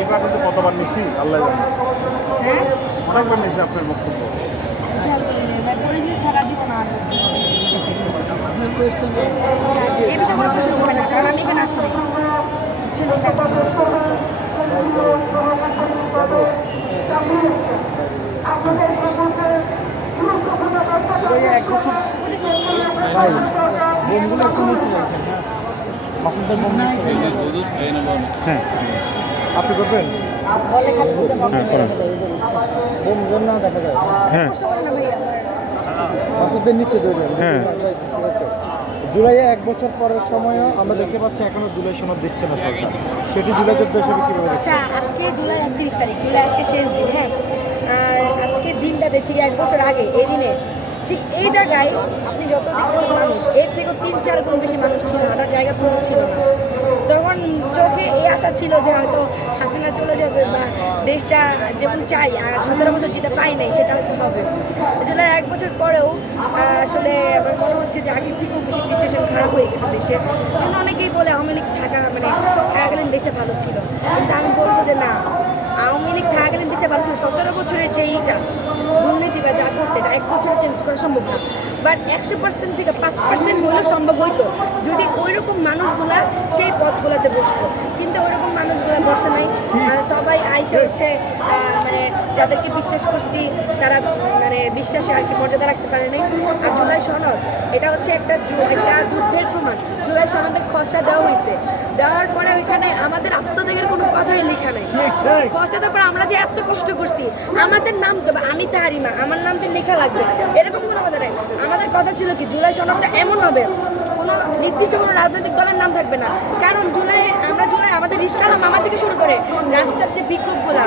এইবার কিন্তু কতবার নিচ্ছি আল্লাহ জানে হ্যাঁ অনেকবার আপনার বক্তব্য ছাড়া দিব এই বিষয়ে কোনো প্রশ্ন করবে না কারণ আমি এখানে বুঝছেন বোমগুলো একটু নিচে রাখেন আপনি করবেন হ্যাঁ মাসুদের নিচে। জুলাইয়ে এক বছর পরের সময়ও আমরা দেখতে পাচ্ছি এখনও জুলাই সনদ দিচ্ছে না সরকার সেটি জুলাই চোদ্দ হিসেবে কীভাবে আচ্ছা আজকে জুলাই একত্রিশ তারিখ, জুলাই আজকে শেষ দিন হ্যাঁ আর আজকের দিনটাতে ঠিক এক বছর আগে, এই দিনে ঠিক এই জায়গায় আপনি যত দেখতেছেন মানুষ, এর থেকেও তিন, চার গুণ বেশি মানুষ ছিল, হাঁটার জায়গা পুরো ছিল না। তখন চোখে এই আশা ছিল যে হয়তো হাসিনা চলে যাবে বা দেশটা যেমন চাই, আর সতেরো বছর যেটা পাই নাই সেটা হয়তো হবে। জুলাই এক বছর পরেও আসলে আমার মনে হচ্ছে যে আগের থেকেও বেশি সিচুয়েশন খারাপ হয়ে গেছে দেশের। জন্য অনেকেই বলে আওয়ামী লীগ থাকা মানে থাকাকালীন দেশটা ভালো ছিল। কিন্তু আমি বলব যে না, আওয়ামী লীগ ছিল সতেরো বছরের যে এইটা দুর্নীতি বা যা করছে এটা এক বছরে চেঞ্জ করা সম্ভব না। বাট একশো পার্সেন্ট থেকে পাঁচ পার্সেন্ট হলেও সম্ভব হইতো যদি ওই রকম মানুষগুলা সেই পথগুলাতে বসতো। কিন্তু ওইরকম মানুষগুলা বসে নাই। সবাই আইসে হচ্ছে মানে যাদেরকে বিশ্বাস করছি তারা মানে বিশ্বাসে আর কি মর্যাদা রাখতে পারে নাই। আর জুলাই সনদ এটা হচ্ছে একটা একটা যুদ্ধের প্রমাণ। জুলাই সনদের খসড়া দেওয়া হয়েছে। দেওয়ার পরে ওইখানে আমাদের আত্মত্যাগের কোনো কথাই লেখা নাই। খসড়া দেওয়ার পর আমরা যে এত কষ্ট করছি। আমাদের নাম আমি তাহারিমা আমার নাম তো লেখা লাগবে। এরকম কোনো কথা আমাদের কথা ছিল কি, জুলাই সনদটা এমন হবে, কোনো নির্দিষ্ট কোনো রাজনৈতিক দলের নাম থাকবে না। কারণ জুলাই, আমরা জুলাই, আমাদের রিস্কালা মামা থেকে শুরু করে রাস্তার যে বিক্ষোভগুলা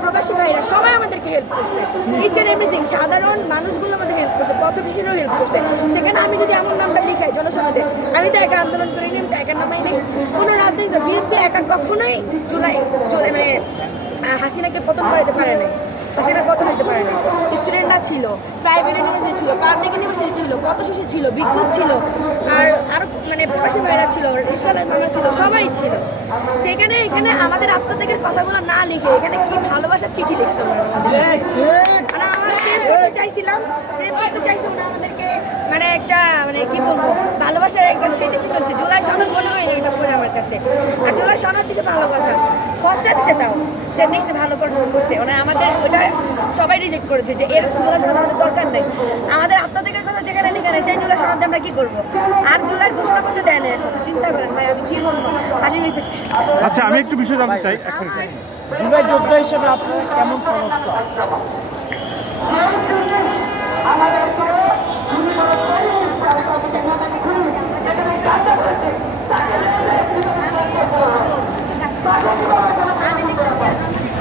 প্রবাসী ভাইরা সবাই আমাদেরকে হেল্প করছে। ইচ অ্যান্ড এভরিথিং সাধারণ মানুষগুলো আমাদের হেল্প করছে পথবিশীরও হেল্প করছে। সেখানে আমি যদি আমার নামটা লিখাই জনসনদে আমি তো একা আন্দোলন করিনি, আমি তো একা নামাই নেই কোনো রাজনৈতিক বিএনপি একা কখনোই জুলাই জুলাই মানে হাসিনাকে পতন করাতে পারে নাই। হাসিনা পতন হতে পারে না স্টুডেন্টরা ছিল প্রাইভেট ইউনিভার্সিটি ছিল পাবলিক ইউনিভার্সিটি ছিল কত শেষে ছিল বিক্ষোভ ছিল আর আরও মানে প্রবাসী ভাইরা ছিল রিসালায় মানুষ ছিল সবাই ছিল। সেখানে এখানে আমাদের আপনাদের কথাগুলো না লিখে এখানে কি ভালোবাসার চিঠি লিখছে মানে আমার প্রেম করতে চাইছিলাম প্রেম করতে চাইছে ওরা আমাদেরকে মানে একটা মানে কি বলব ভালোবাসার একটা স্মৃতি ছিল জুলাই সনদ মনে হয় না এটা পরে আমার কাছে। আর জুলাই সনদ দিছে ভালো কথা। খসটা দিছে তাও যে দেখছে ভালো করে করছে। ওরা আমাদের ওটা সবাই রিজেক্ট করে দিয়েছে। এরকম জুলাই সনদ আমাদের দরকার নেই। আমাদের আপনাদের কথা যেখানে লেখা নেই সেই জুলাই সনদ আমরা কি করব? আর জুলাই ঘোষণাপত্র দেয় না। এখন চিন্তা করেন ভাই আমি কি বলব? হাজির হইতেছি। আচ্ছা আমি একটু বিষয় জানতে চাই এক মিনিট। আমার- জুলাই যোদ্ধা হিসেবে আপনার কেমন সমস্যা